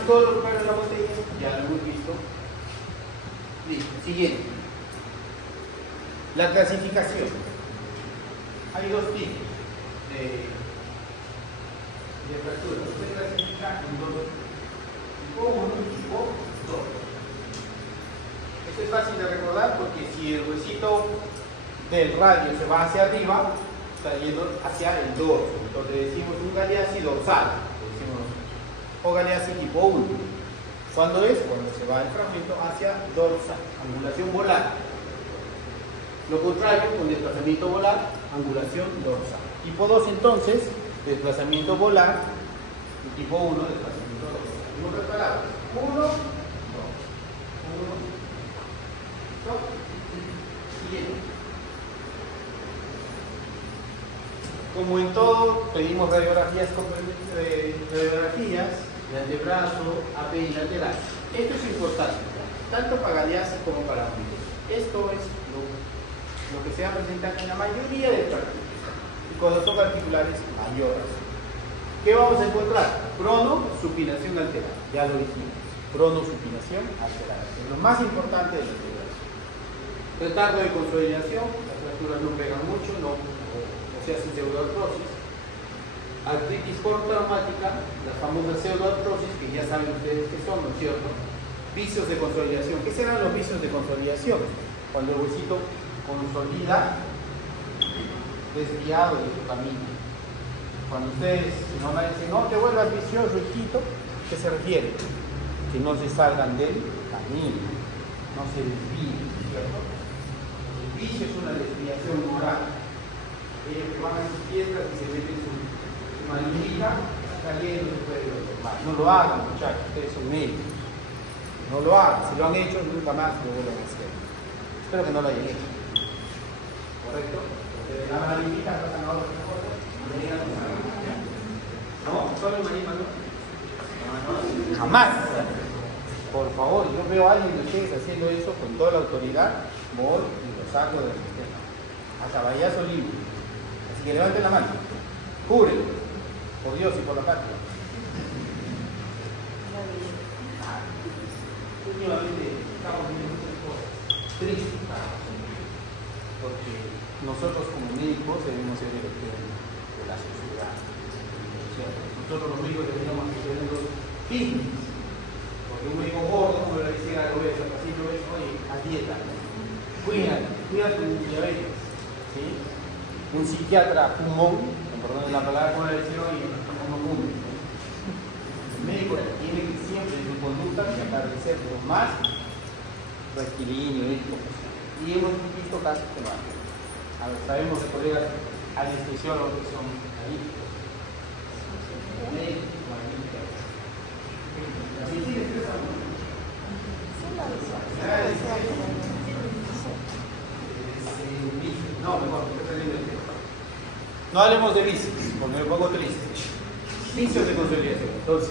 todo lo que para la botella, ya lo hemos visto. Listo, siguiente. La clasificación. Hay dos tipos de fracturas. Se clasifica en dos: tipo 1 y tipo 2. Esto es fácil de recordar porque si el huesito del radio se va hacia arriba, está yendo hacia el dorso. Entonces decimos un Galeazzi dorsal. O Galeazzi tipo 1. ¿Cuándo es? Cuando se va el fragmento hacia dorsal, angulación volar. Lo contrario, con desplazamiento volar, angulación dorsal. Tipo 2 entonces, desplazamiento volar, y tipo 1, desplazamiento dorsal. En otras palabras, 1, 2, 1, 2, siguiente. Como en todo, pedimos radiografías de antebrazo, AP y lateral. Esto es importante, tanto para Galeazzi como para Ambrito. Esto es lo que se va a presentar en la mayoría de prácticas. Y cuando son articulares mayores. ¿Qué vamos a encontrar? Pronosupinación alterada. Ya lo dijimos. Pronosupinación alterada. Es lo más importante de la integración. Retardo de consolidación. Las fracturas no pegan mucho, no se hace pseudoartrosis. Artritis postraumática, las famosas pseudoartrosis, que ya saben ustedes qué son, ¿no es cierto? Vicios de consolidación. ¿Qué serán los vicios de consolidación? Cuando el huesito consolida desviado de su camino. Cuando ustedes, si no me dicen, no te vuelvas vicioso, hijito, ¿qué se refiere? Que no se salgan del camino, no se desvíen, ¿cierto? El vicio es una desviación moral. Ellos que van a sus fiestas y se meten su manillita, saliendo después de los demás. No lo hagan, muchachos, ustedes son médicos. No lo hagan, si lo han hecho, nunca más lo vuelvan a hacer. Espero que no lo hayan hecho. ¿Correcto? Porque de la manillita pasan a otras cosas. No, solo el maní, ¿no? Jamás. Por favor, yo veo a alguien de ustedes haciendo eso con toda la autoridad, voy y lo saco del sistema. A caballazo libre. Que levanten la mano, cúbrelo, por Dios y por la patria. Últimamente estamos viendo muchas cosas tristes, porque nosotros como médicos debemos ser el de la sociedad. Nosotros los médicos deberíamos ser los fitness, porque un médico gordo no le decía a la obeso, así lo ves, oye, a dieta, cuida tu diabetes, ¿sí? Un psiquiatra fumón, perdón la palabra, como le decía, oye, no fumes. El médico tiene que siempre en su conducta tratar de ser lo más rectilíneo y posible. Y hemos visto casos que no hacen. Sabemos de colegas anestesiólogos que son adictos. Médicos, así sigue estresando. No, mejor, estoy perdiendo el tiempo. No hablemos de vicios, porque me pongo triste. Vicios de consolidación. Entonces,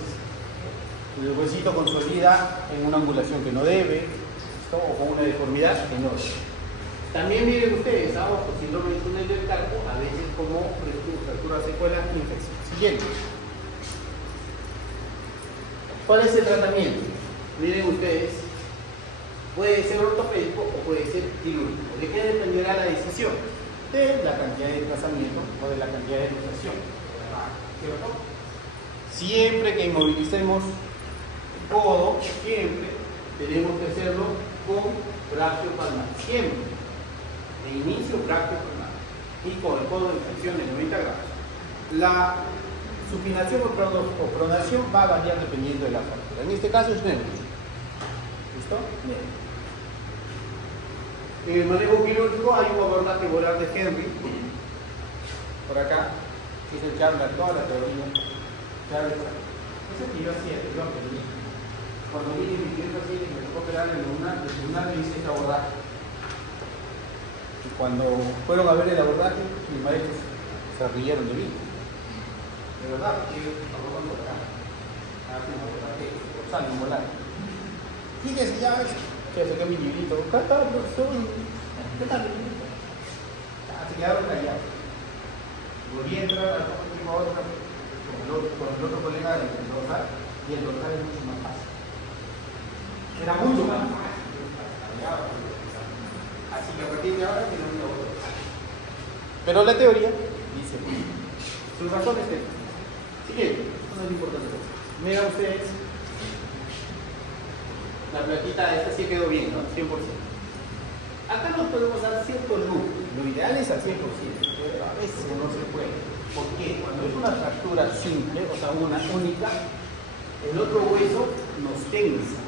El huesito consolida en una angulación que no debe, ¿listo? O con una deformidad que no debe. También miren ustedes, abajo, síndrome de túnel del carpo, a veces como fractura secuela, infección. Siguiente. ¿Cuál es el tratamiento? Miren ustedes, puede ser ortopédico o puede ser quirúrgico. ¿De qué dependerá la decisión? De la cantidad de desplazamiento o de la cantidad de rotación. ¿Cierto? Siempre que inmovilicemos el codo, siempre tenemos que hacerlo con brachio palmar. Siempre. De inicio, brachio palmar. Y con el codo en flexión de 90 grados. La supinación o pronación va a variar dependiendo de la fractura. En este caso es neutro. ¿Listo? Bien. En el manejo quirúrgico hay un abordaje volar de Henry. Por acá, que es el Chandler, toda la teoría. Eso que yo hacía, que yo aprendí. Cuando vine mi cliente así, me tocó operar en el lunar y hice ese abordaje. Y cuando fueron a ver el abordaje, mis maestros se rieron de mí. De verdad, porque ellos abordan por acá. Hacen un abordaje dorsal, un volar. Fíjense ya, que saqué mi librito. Acá está, profesor. ¿Qué tal, mi librito? Se quedaron callados. Volví a entrar a la última otra con el otro colega del dorsal, y el dorsal es mucho más fácil. Era mucho más fácil. Así que a partir de ahora tenemos una otra. Pero la teoría dice sus razones técnicas. Siguiente, esto no es importante. Miren ustedes, la plaquita esta sí quedó bien, ¿no? 100%. Acá nos podemos dar cierto look. Lo ideal es al 100%, pero a veces no se puede. ¿Por qué? Cuando es una fractura simple, o sea, una única, el otro hueso nos tensa.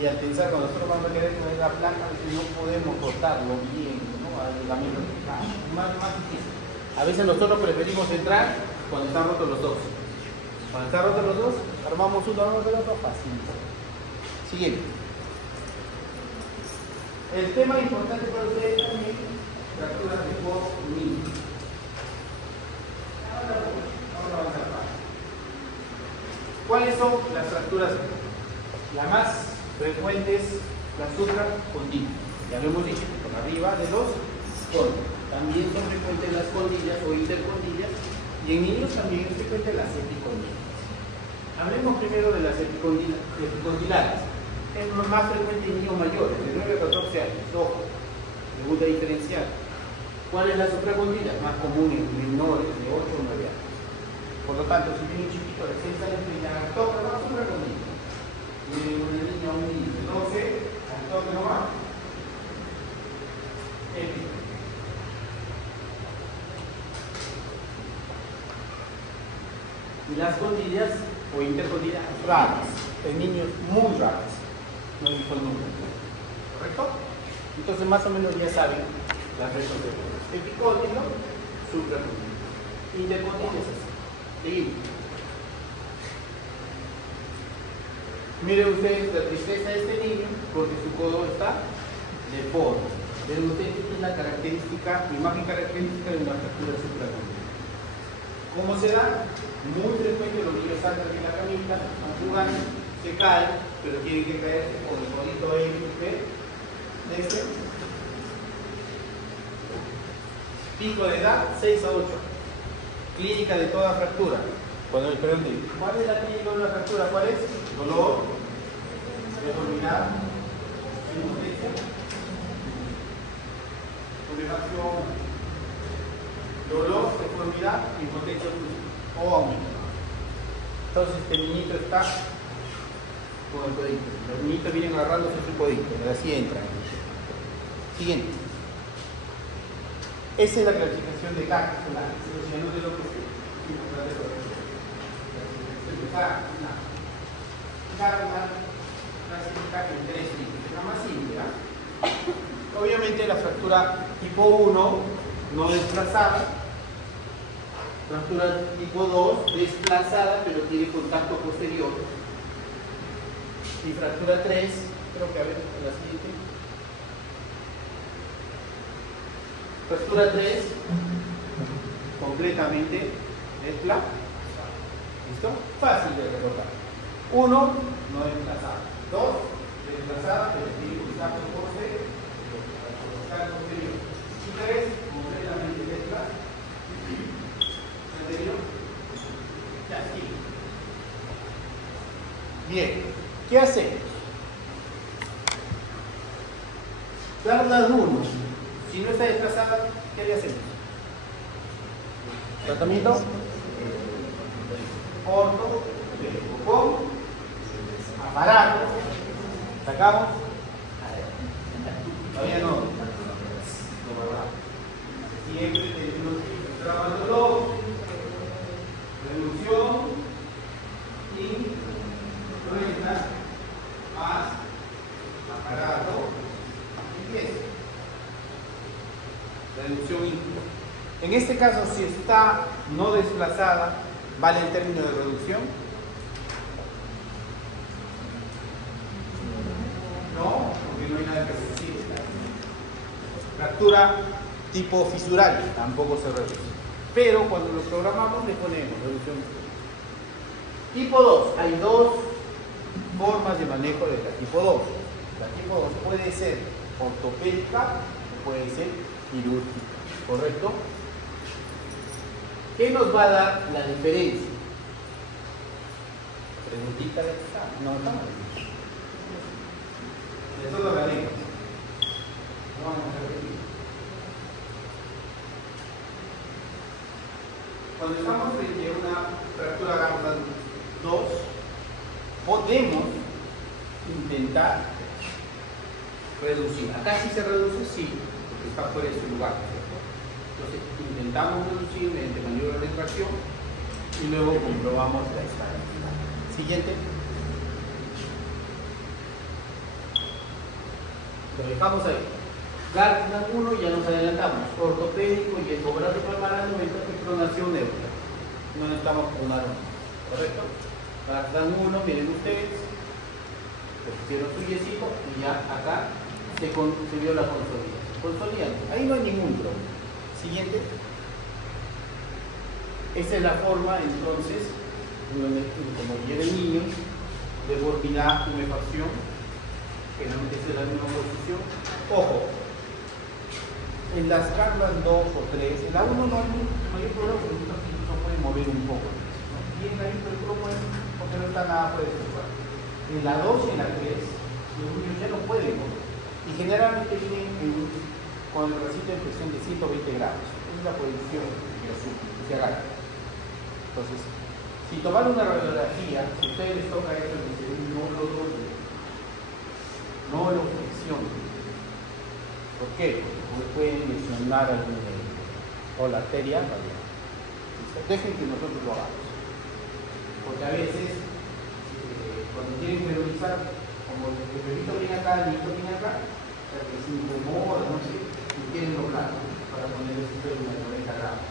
Y al tensar, cuando nosotros vamos a querer poner la placa, no podemos cortarlo bien, ¿no? Al ligamento más difícil. A veces nosotros preferimos entrar cuando están rotos los dos. Cuando están rotos los dos, armamos uno, armamos el otro, fácil. Siguiente. El tema importante para ustedes también, fracturas de codo niño. Ahora vamos a avanzar más. ¿Cuáles son las fracturas? Las más frecuentes, las supracondilas. Ya lo hemos dicho, por arriba de los codos. También son frecuentes las condillas o intercondillas, y en niños también es frecuente las epicondillas. Hablemos primero de las epicondilares. Es más frecuente en niños mayores, de 9 a 14 años. Ojo, me gusta diferenciar. ¿Cuál es la supracondila? Más común en menores de 8 o 9 años. Por lo tanto, si viene un chiquito de 6 años que ya toca la supracondila, y una niña o un niño de 12, al toque no va. Y las condillas o intercondillas raras, en niños muy raros, no hay ningún número. ¿Correcto? Entonces más o menos ya saben las restos de epicóndilo, supracondilo. Intercondilo es así. Seguimos. Miren ustedes la tristeza de este niño porque su codo está deforme. Ven ustedes que es la característica, imagen característica de una fractura supracondila. ¿Cómo se da? Muy frecuente los niños saltan en la camita, van jugando, se caen, pero tienen que caerse con el codito ahí de este. Pico de edad, 6 a 8. Clínica de toda fractura. ¿Cuál es la clínica de una fractura? ¿Cuál es? Dolor, deformidad, impotencia, sublevación, dolor, deformidad, impotencia o aumento. Entonces este niñito está con el codito. Los niñitos vienen agarrándose su codito, así entran. Siguiente. Esa es la clasificación de CAC, la Asociación de los importante para clasificar en 3 tipos. Es la más simple. Obviamente la fractura tipo 1 no desplazada, fractura tipo 2 desplazada pero tiene contacto posterior, y fractura 3, creo que a ver la siguiente. Fractura 3 completamente desplazada. ¿Listo? Fácil de recordar. 1, no desplazada. 2, desplazada, pero tiene un salto posterior. Y 3, completamente desplazada. ¿Entendido? Ya, sí. Bien, ¿qué hacemos? Garland 1, si no está desplazada, ¿qué le hacemos? Tratamiento corto, con aparato, sacamos, todavía no, siempre tenemos que ir trabajándolo, reducción y rueda más aparato y pieza. Reducción y en este caso, si está no desplazada, ¿vale el término de reducción? No, porque no hay nada que reducir. Fractura tipo fisural tampoco se reduce. Pero cuando lo programamos le ponemos reducción. Tipo 2. Hay dos formas de manejo de la tipo 2. La tipo 2 puede ser ortopédica o puede ser quirúrgica. ¿Correcto? ¿Qué nos va a dar la diferencia? Preguntita de examen. No, no. Eso lo haremos. No vamos a repetir. Cuando estamos frente a una fractura Garland 2, podemos intentar reducir. Acá sí se reduce, sí, porque está fuera de su lugar. Entonces, intentamos reducir mediante maniobra de retracción y luego comprobamos la estabilidad. Siguiente. Lo dejamos ahí. Garland 1, ya nos adelantamos. Ortopédico y ecobrazo palmar al 90, pronación neutra. No necesitamos pronar uno. ¿Correcto? Garland 1, miren ustedes. Se pusieron su yesito y ya acá se vio la consolidación. Consolidando. Ahí no hay ningún problema. Siguiente. Esa es la forma entonces donde, como vienen niños, deformidad, tumefacción, generalmente es la misma posición. Ojo, en las Garland 2 o 3, en la 1 no hay problema porque no puede mover un poco. Y en la 1 no puede, porque no está nada por eso. En la 2 y en la 3, los niños ya no pueden mover. Y generalmente vienen con el recinto de flexión de 120 grados. Es la posición que se agarra. Entonces, si tomar una radiografía, si a ustedes les toca esto, dicen no lo doblen, no lo flexionen. ¿Por qué? Porque pueden lesionar algún nervio o la arteria radial. Dejen que nosotros lo hagamos. Porque a veces, cuando quieren priorizar, como el bebito viene acá, el niño viene acá, o sea que se incomoda, no sé, y quieren doblar para poner el sistema de 90 grados.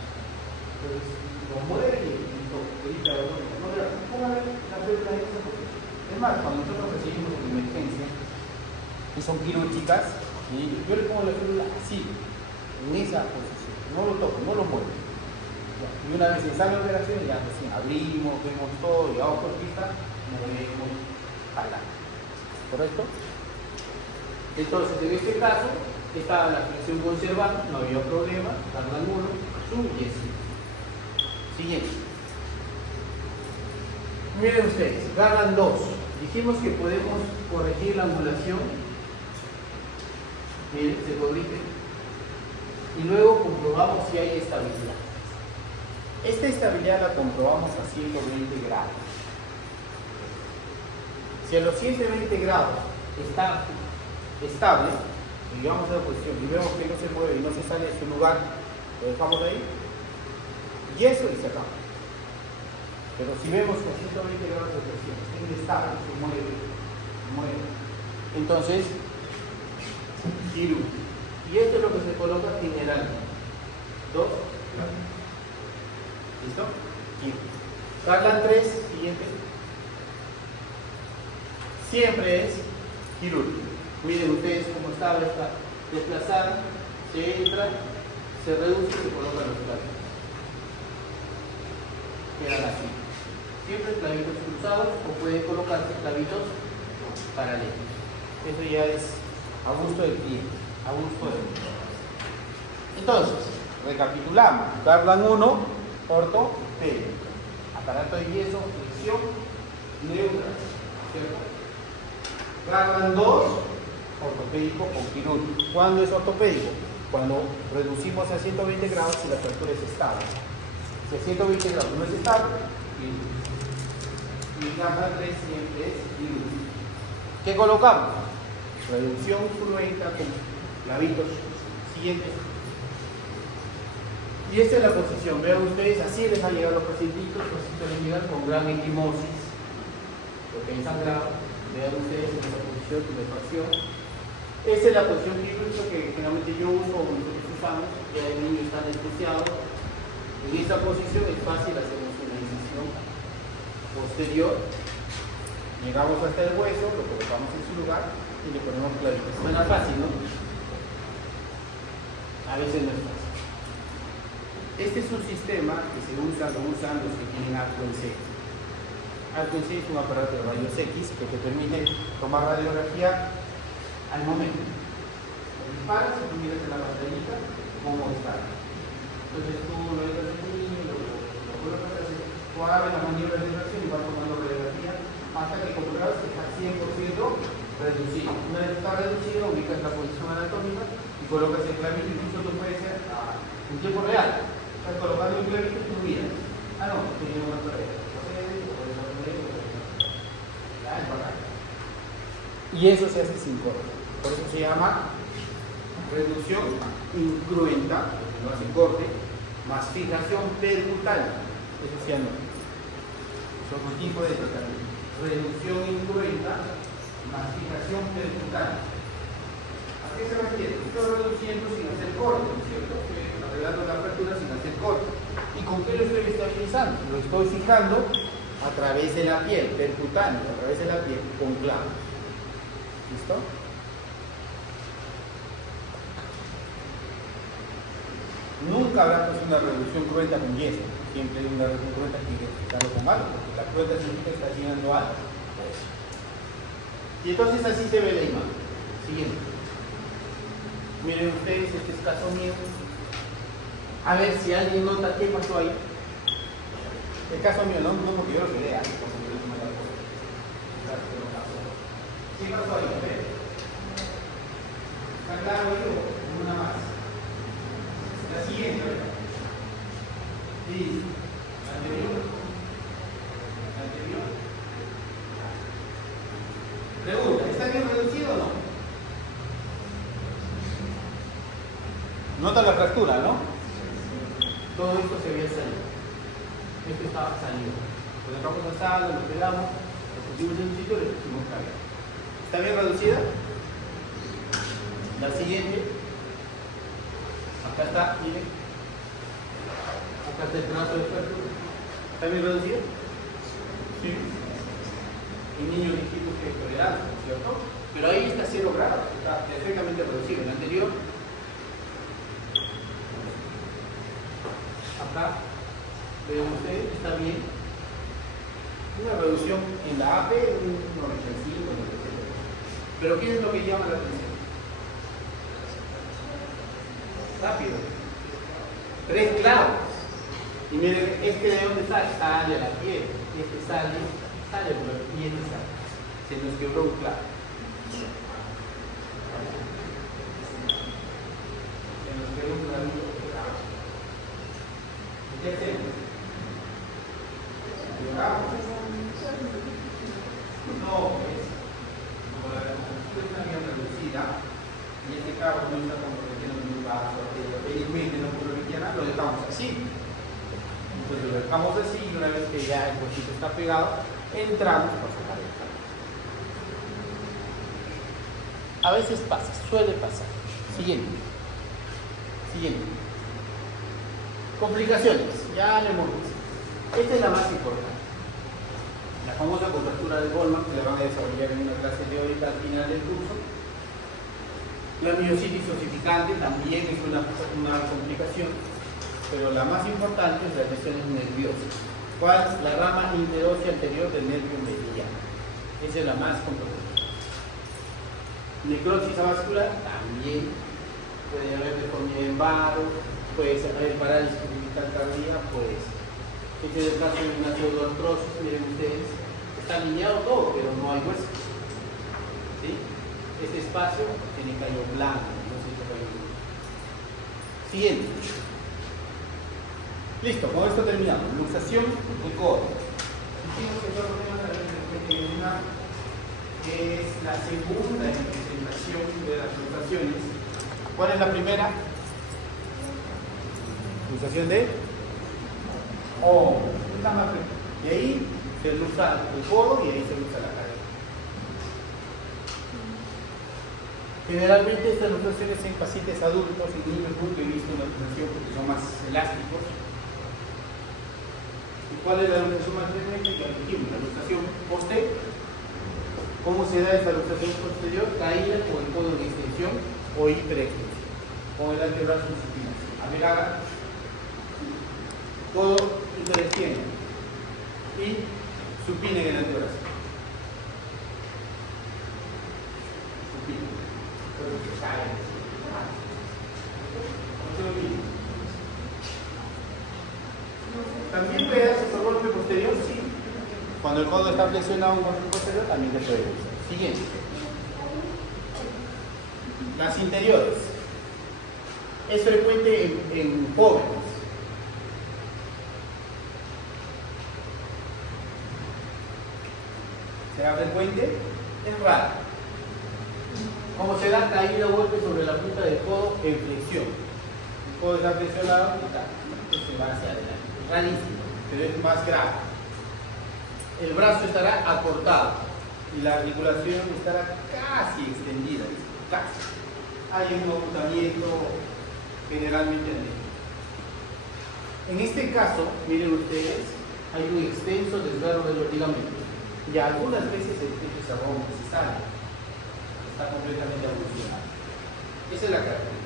Entonces, lo mueven y ahorita no le pongan la férula esa porque es más, cuando nosotros recibimos una emergencia que son quirúrgicas, y yo le pongo la férula así, en esa posición, no lo toco, no lo muevo. Y una vez que sale la operación, ya recién abrimos, vemos todo, llevamos por pista, movemos adelante. ¿Correcto? Entonces, en este caso, estaba la flexión conservada, no había problema, Garland 1, su yesito. Siguiente. Miren ustedes, Garland 2. Dijimos que podemos corregir la angulación. Miren, se corrige. Y luego comprobamos si hay estabilidad. Esta estabilidad la comprobamos a 120 grados. Si a los 120 grados está estable, y llevamos a la posición y vemos que no se mueve y no se sale de su lugar, lo dejamos ahí. Y eso y se acaba. Pero si vemos que a 120 grados de presión está inestable, se mueve. Entonces, quirúrgico. Y esto es lo que se coloca generalmente. 2. ¿Listo? Quirúrgico. Garland 3, siguiente. Siempre es quirúrgico. Miren ustedes cómo estaba esta desplazada. Se entra, se reduce y se colocan los platos. Quedan así. Siempre clavitos cruzados o pueden colocarse clavitos paralelos. Eso ya es a gusto del cliente, a gusto del cliente. Entonces, recapitulamos. Garland 1, ortopédico. Aparato de yeso, flexión, neutral. ¿Cierto? Garland 2, ortopédico con quirúrgico. ¿Cuándo es ortopédico? Cuando reducimos a 120 grados y la fractura es estable. Si a 120 grados no es estable, y Garland 3 siempre es quirúrgico. ¿Qué colocamos? Reducción cruenta con clavitos. Siguiente. Y esta es la posición. Vean ustedes, así les han llegado los pacientitos, así suelen llegar con gran equimosis, porque hay sangrado. Vean ustedes en esa posición, tumefacción. Esta es la posición quirúrgica que generalmente yo uso o nosotros usamos. Ya el niño está anestesiado. En esta posición es fácil hacer una incisión posterior. Llegamos hasta el hueso, lo colocamos en su lugar y le ponemos clavitos. Suena fácil, ¿no? A veces no es fácil. Este es un sistema que se usa, lo usan los que tienen arco en C. Arco en C es un aparato de rayos X que te permite tomar radiografía al momento. Lo disparas y tú miras en la pantallita cómo está. Entonces tú lo dejas en tu niño, lo colocas, haces suave la maniobra de reacción y vas tomando radiografía hasta que compruebas que está 100% reducido. Una vez está reducido, ubicas la posición anatómica y colocas el clavito. Incluso tú puedes ser en tiempo real. Estás colocando un clavito y tú miras. Ah, no, tenía una pared. Y eso se hace sin corte. Por eso se llama reducción incruenta, porque no hace corte, más fijación percutal. Eso se llama. Es otro tipo de tratamiento. Reducción incruenta más fijación percutal. ¿A qué se refiere? Estoy reduciendo sin hacer corte, ¿no es cierto? Arreglando la apertura sin hacer corte. ¿Y con qué lo estoy estabilizando? Lo estoy fijando a través de la piel, percutando a través de la piel con clavos. ¿Listo? Nunca hablamos de una reducción cruenta con yeso. Siempre hay una reducción cruenta que hay que fijarlo con algo, porque la cruenta significa que está llenando algo. Y entonces así se ve la imagen. Siguiente. Miren ustedes, este es caso mío. A ver si alguien nota qué pasó ahí. El caso mío, no porque yo lo quería. ¿Qué pasó ahí? A ver. ¿Está claro yo? Una más. La siguiente, ¿verdad? Sí. La anterior. La anterior. Pregunta, ¿está bien reducido o no? Nota la fractura, ¿no? Todo esto se había salido. Esto estaba salido. Lo dejamos a saldo, lo pegamos, lo pusimos en un sitio y le pusimos carga. ¿Está bien reducida? La siguiente. Acá está, miren. Acá está el trazo de fractura. ¿Está bien reducido? Sí. El niño dijimos que es tolerante, ¿cierto? Pero ahí está 0 grados, está perfectamente reducido. En el anterior, acá, ven ustedes, está bien. Una reducción en la AP, un 95, 97. Pero ¿qué es lo que llama la atención? Rápido. 3 clavos. Y miren, este de dónde sale, sale a la piel. Este sale por la piel y este sale. Se nos quebró un clavo. Se nos quebró un clavito. ¿Qué hacemos? ¿Lloramos? No, es como la fractura está bien reducida y este clavo no está comprometiendo ningún vaso, felizmente no comprometía nada, lo dejamos así. Entonces lo dejamos así y una vez que ya el huesito está pegado, entramos por sacar el clavo. A veces pasa, suele pasar. Siguiente. Complicaciones, ya le hemos visto. Esta es la más importante. La famosa contractura de Goldman, que la van a desarrollar en una clase teórica al final del curso. La miositis osificante también es una complicación, pero la más importante es las lesiones nerviosas. ¿Cuál es la rama interósea anterior del nervio mediano? Esa es la más controvertida. Necrosis avascular también puede haber deformidad en varo, puede haber parálisis cervical tardía, pues este es el caso de una pseudoartrosis. Miren ustedes, está alineado todo, pero no hay hueso. ¿Sí? Este espacio tiene callo blanco, no se dice callo blanco. Siguiente. Listo, con esto terminamos. Luxación de codo. Dijimos que todo tenemos una que es la segunda en presentación de las luxaciones. ¿Cuál es la primera? Luxación de hombro. Es la más frecuente. Y ahí se luxa el codo y ahí se luxa la cadera. Generalmente estas luxaciones en pacientes adultos y niños nunca he visto una luxación porque son más elásticos. ¿Y cuál es la luxación más frecuente? Ya dijimos, la luxación posterior. ¿Cómo se da esta luxación posterior? Caída con el codo en extensión o hiperextensión, con el antebrazo en supino. A ver, haga codo hiperextiende y supine en el antebrazo. Supine. Pero se cae. No se lo olvide. ¿También puede darse por golpe posterior? Sí. Cuando el codo está flexionado un golpe posterior, también se puede usar. Siguiente. Las interiores. Es frecuente en jóvenes. ¿Será frecuente? Es raro. ¿Cómo se da? Caída o golpe sobre la punta del codo en flexión. El codo está flexionado y se va hacia adelante. Rarísimo, pero es más grave. El brazo estará acortado y la articulación estará casi extendida, casi. Hay un ocultamiento generalmente en este caso, miren ustedes, hay un extenso desgarro de los ligamentos y algunas veces el techo se rompe, se sale, está completamente evolucionado. Esa es la característica.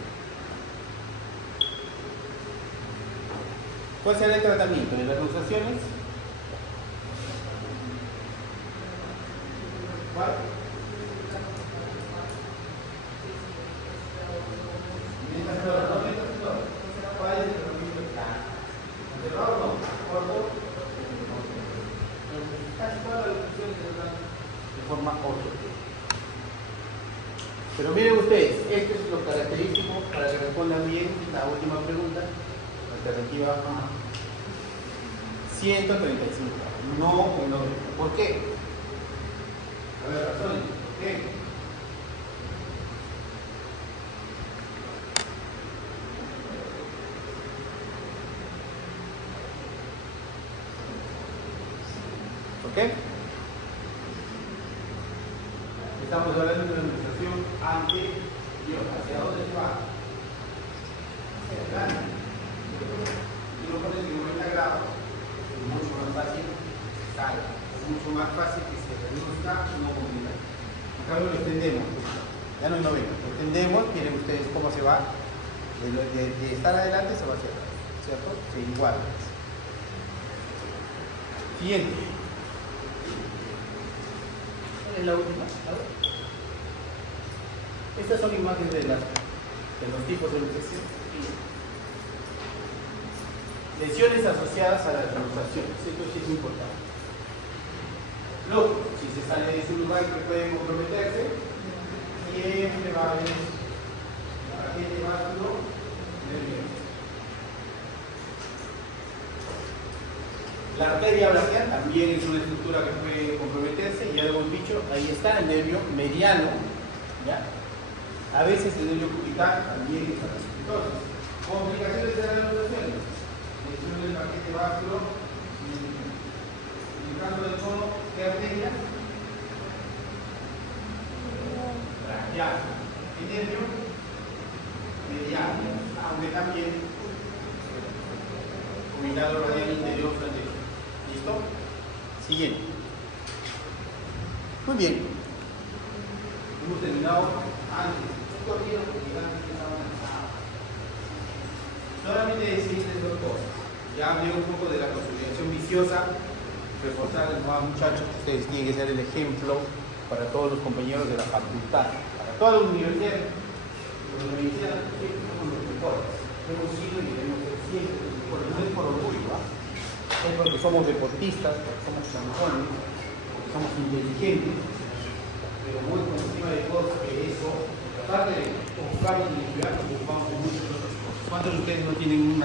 ¿Cuál será el tratamiento de las luxaciones? ¿Cuál? ¿Cuál es el tratamiento? ¿Anterior o no? ¿Corto? Casi todas las luxaciones se dan de forma ortopédica. Pero miren ustedes, esto es lo característico para que respondan bien la última pregunta. Alternativa 135. No o no. ¿Por qué? A ver, razones. ¿Por qué? ¿Por qué? Estamos hablando de una luxación anterior. ¿Hacia dónde se va? Hacia adelante. Si lo pones en 90 grados, es mucho más fácil que salga. Es mucho más fácil que se reduzca no combina. En cambio lo extendemos. Ya no es 90. Lo extendemos, miren ustedes cómo se va. De estar adelante se va hacia atrás. ¿Cierto? Se iguala. Siguiente. Es la última. A ver. Estas son imágenes de los tipos de luxación. Lesiones asociadas a las luxaciones. Esto sí es importante. Luego, si se sale de su lugar que puede comprometerse, siempre va a haber la paquete vasculo nervioso. La arteria braquial también es una estructura que puede comprometerse, ya lo hemos dicho, ahí está el nervio mediano, ¿ya? A veces el nervio cubital también está así. Entonces, complicaciones de las luxaciones. Lesión del paquete vasculo, en el caso del cono, ¿qué arteria? Braquial. El nervio mediano, aunque también cubital radial interior anterior. ¿Listo? Siguiente. Muy bien. Hemos terminado antes. Solamente decirles dos cosas. Ya hablé un poco de la consolidación viciosa, reforzar muchachos, ustedes tienen que ser el ejemplo para todos los compañeros de la facultad, para toda la universidad. La universidad siempre somos los mejores, hemos sido y debemos ser siempre los mejores, no es por orgullo, es porque somos deportistas, porque somos campeones, porque somos inteligentes, pero muy por encima de cosas que eso, tratar de ocuparnos y estudiar, nos ocupamos de muchas otras cosas. ¿Cuántos de ustedes no tienen una